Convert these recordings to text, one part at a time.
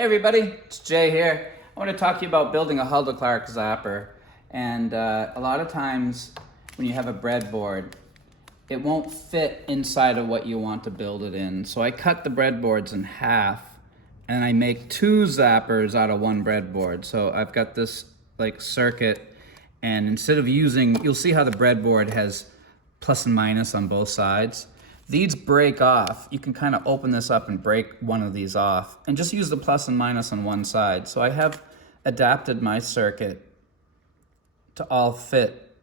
Hey everybody, it's Jay here. I want to talk to you about building a Hulda Zapper. And a lot of times when you have a breadboard, it won't fit inside of what you want to build it in. So I cut the breadboards in half and I make two zappers out of one breadboard. So I've got this like circuit, and instead of using, you'll see how the breadboard has plus and minus on both sides. These break off. You can kind of open this up and break one of these off and just use the plus and minus on one side. So I have adapted my circuit to all fit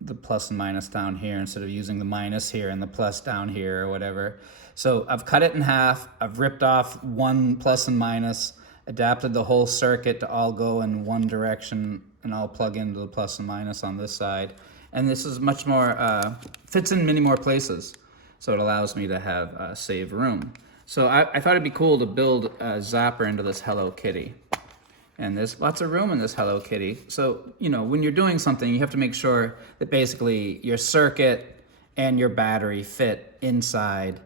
the plus and minus down here instead of using the minus here and the plus down here or whatever. So I've cut it in half. I've ripped off one plus and minus, adapted the whole circuit to all go in one direction and all plug into the plus and minus on this side. And this is much more, fits in many more places. So it allows me to have save room. So I thought it'd be cool to build a Zapper into this Hello Kitty. And there's lots of room in this Hello Kitty. So, you know, when you're doing something, you have to make sure that basically your circuit and your battery fit inside.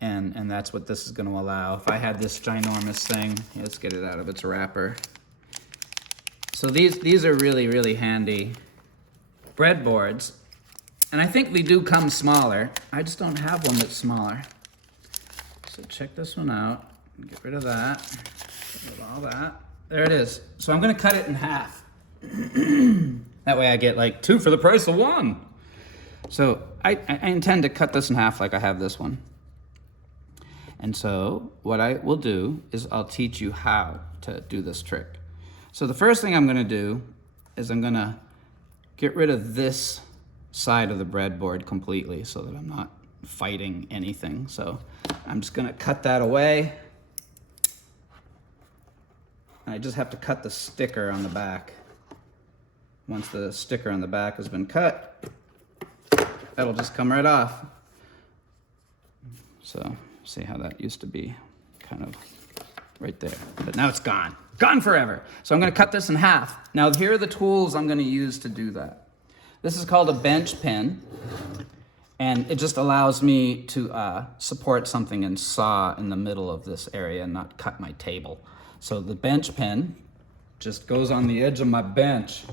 And that's what this is gonna allow. If I had this ginormous thing, let's get it out of its wrapper. So these are really, really handy breadboards, and I think they do come smaller. I just don't have one that's smaller. So check this one out. Get rid of that. Get rid of all that. There it is. So I'm gonna cut it in half. That way I get like two for the price of one. So I intend to cut this in half like I have this one. And so what I will do is I'll teach you how to do this trick. So the first thing I'm gonna do is I'm gonna get rid of this side of the breadboard completely so that I'm not fighting anything. So I'm just gonna cut that away. And I just have to cut the sticker on the back. Once the sticker on the back has been cut, that'll just come right off. So see how that used to be kind of right there, but now it's gone. Gone forever. So I'm gonna cut this in half. Now here are the tools I'm gonna use to do that. This is called a bench pin, and it just allows me to support something and saw in the middle of this area and not cut my table. So the bench pin just goes on the edge of my bench.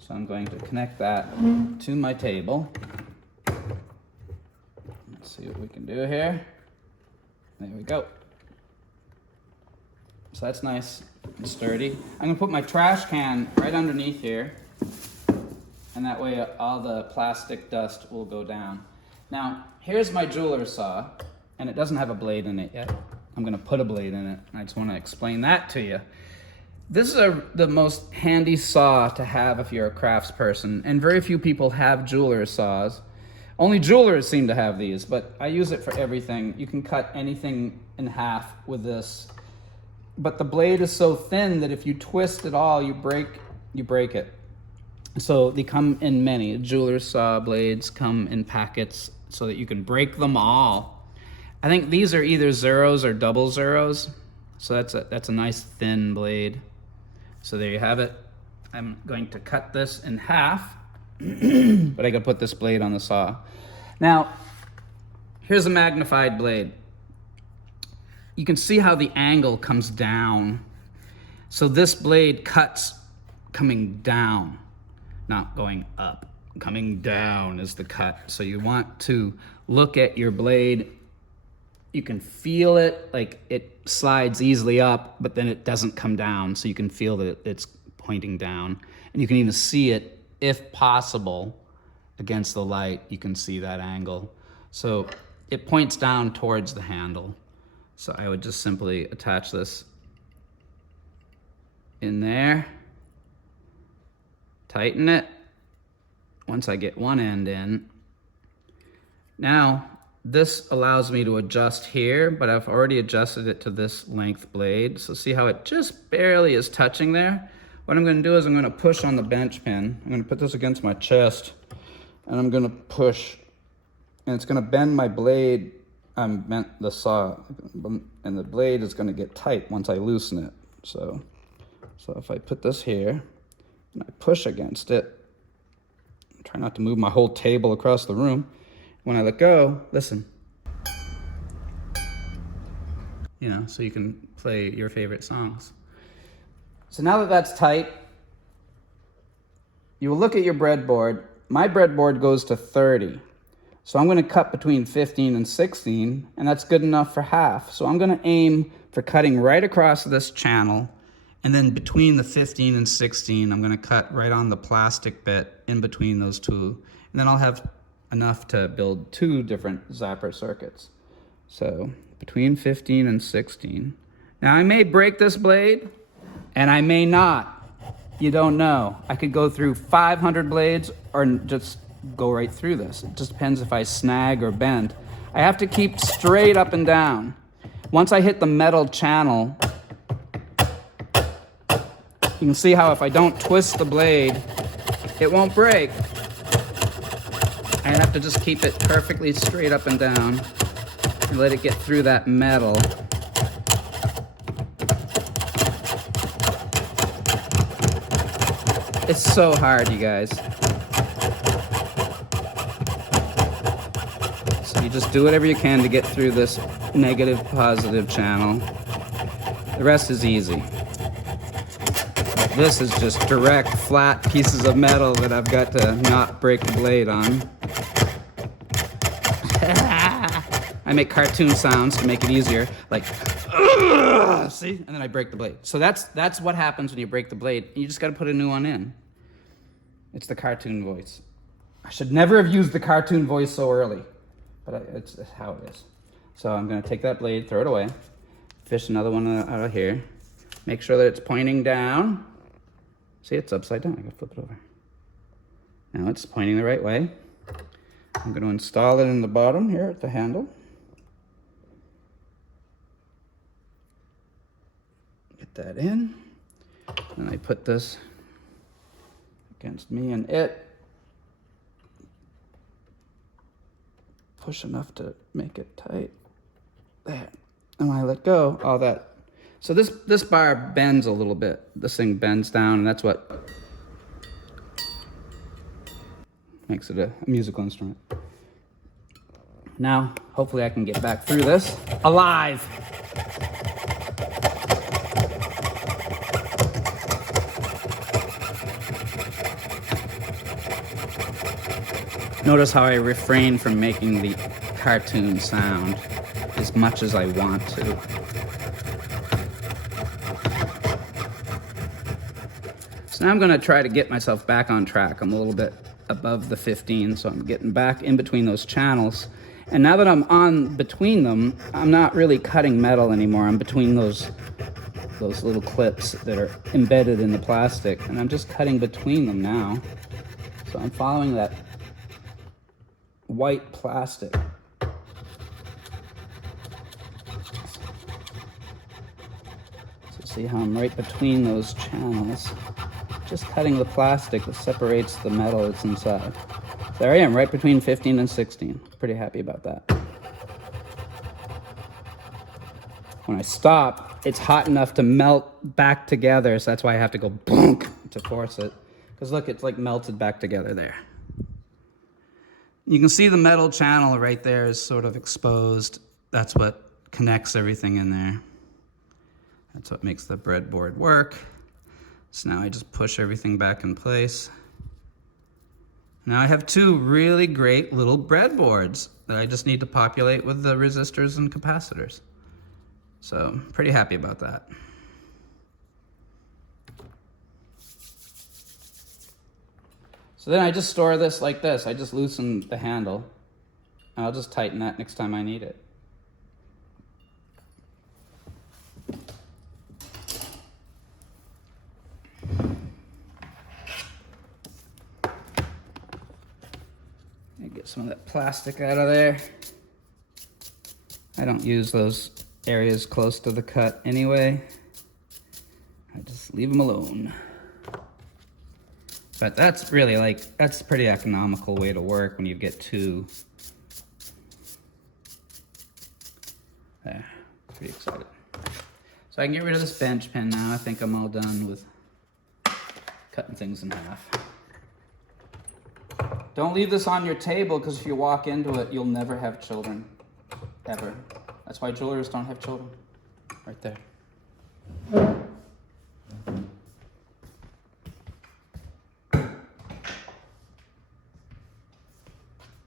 So I'm going to connect that to my table. Let's see what we can do here. There we go. So that's nice and sturdy. I'm gonna put my trash can right underneath here, and that way all the plastic dust will go down. Now, here's my jeweler's saw, and it doesn't have a blade in it yet. I'm gonna put a blade in it. I just wanna explain that to you. This is the most handy saw to have if you're a crafts person, and very few people have jeweler's saws. Only jewelers seem to have these, but I use it for everything. You can cut anything in half with this. But the blade is so thin that if you twist it all, you break it. So they come in many. Jeweler's saw blades come in packets so that you can break them all. I think these are either zeros or double zeros. So that's a nice thin blade. So there you have it. I'm going to cut this in half, but I gotta put this blade on the saw. Now, here's a magnified blade. You can see how the angle comes down. So this blade cuts coming down, not going up. Coming down is the cut. So you want to look at your blade. You can feel it, like it slides easily up, but then it doesn't come down. So you can feel that it's pointing down. And you can even see it, if possible, against the light. You can see that angle. So it points down towards the handle. So I would just simply attach this in there, tighten it once I get one end in. Now, this allows me to adjust here, but I've already adjusted it to this length blade. So see how it just barely is touching there? What I'm gonna do is I'm gonna push on the bench pin. I'm gonna put this against my chest, and I'm gonna push, and it's gonna bend my blade. Bent the saw, and the blade is going to get tight once I loosen it. So if I put this here and I push against it, try not to move my whole table across the room. When I let go, listen. you know, so you can play your favorite songs. So now that that's tight, you will look at your breadboard. My breadboard goes to 30. So I'm going to cut between 15 and 16, and that's good enough for half. So I'm going to aim for cutting right across this channel, and then between the 15 and 16, I'm going to cut right on the plastic bit in between those two. And then I'll have enough to build 2 different Zapper circuits. So between 15 and 16. Now I may break this blade, and I may not. You don't know. I could go through 500 blades or just go right through this. It just depends if I snag or bend. I have to keep straight up and down. Once I hit the metal channel, you can see how if I don't twist the blade, it won't break. I have to just keep it perfectly straight up and down and let it get through that metal. It's so hard, you guys. So you just do whatever you can to get through this negative positive channel. The rest is easy. This is just direct, flat pieces of metal that I've got to not break the blade on. I make cartoon sounds to make it easier, like, see? And then I break the blade. So that's what happens when you break the blade. You just got to put a new one in. It's the cartoon voice. I should never have used the cartoon voice so early, but it's how it is. So I'm going to take that blade, throw it away, fish another one out of here, make sure that it's pointing down. See, it's upside down. I got to flip it over. Now it's pointing the right way. I'm going to install it in the bottom here at the handle. Get that in. And I put this against me and it. Push enough to make it tight. There. And when I let go, all that. So this bar bends a little bit. This thing bends down, and that's what makes it a musical instrument. Now, hopefully I can get back through this alive. Notice how I refrain from making the cartoon sound as much as I want to. So now I'm going to try to get myself back on track. I'm a little bit above the 15, so I'm getting back in between those channels. And now that I'm on between them, I'm not really cutting metal anymore. I'm between those little clips that are embedded in the plastic, and I'm just cutting between them now. So I'm following that white plastic. So see how I'm right between those channels, just cutting the plastic that separates the metal that's inside. So there I am, right between 15 and 16. Pretty happy about that. When I stop, it's hot enough to melt back together, so that's why I have to go boonk to force it. Because look, it's like melted back together there. You can see the metal channel right there is sort of exposed. That's what connects everything in there. That's what makes the breadboard work. So now I just push everything back in place. Now I have two really great little breadboards that I just need to populate with the resistors and capacitors. So I'm pretty happy about that. So then I just store this like this. I just loosen the handle, and I'll just tighten that next time I need it. Get some of that plastic out of there. I don't use those areas close to the cut anyway. I just leave them alone. But that's really that's a pretty economical way to work when you get two. There, pretty excited. So I can get rid of this bench pin now. I think I'm all done with cutting things in half. Don't leave this on your table, because if you walk into it, you'll never have children. Ever. That's why jewelers don't have children. right there.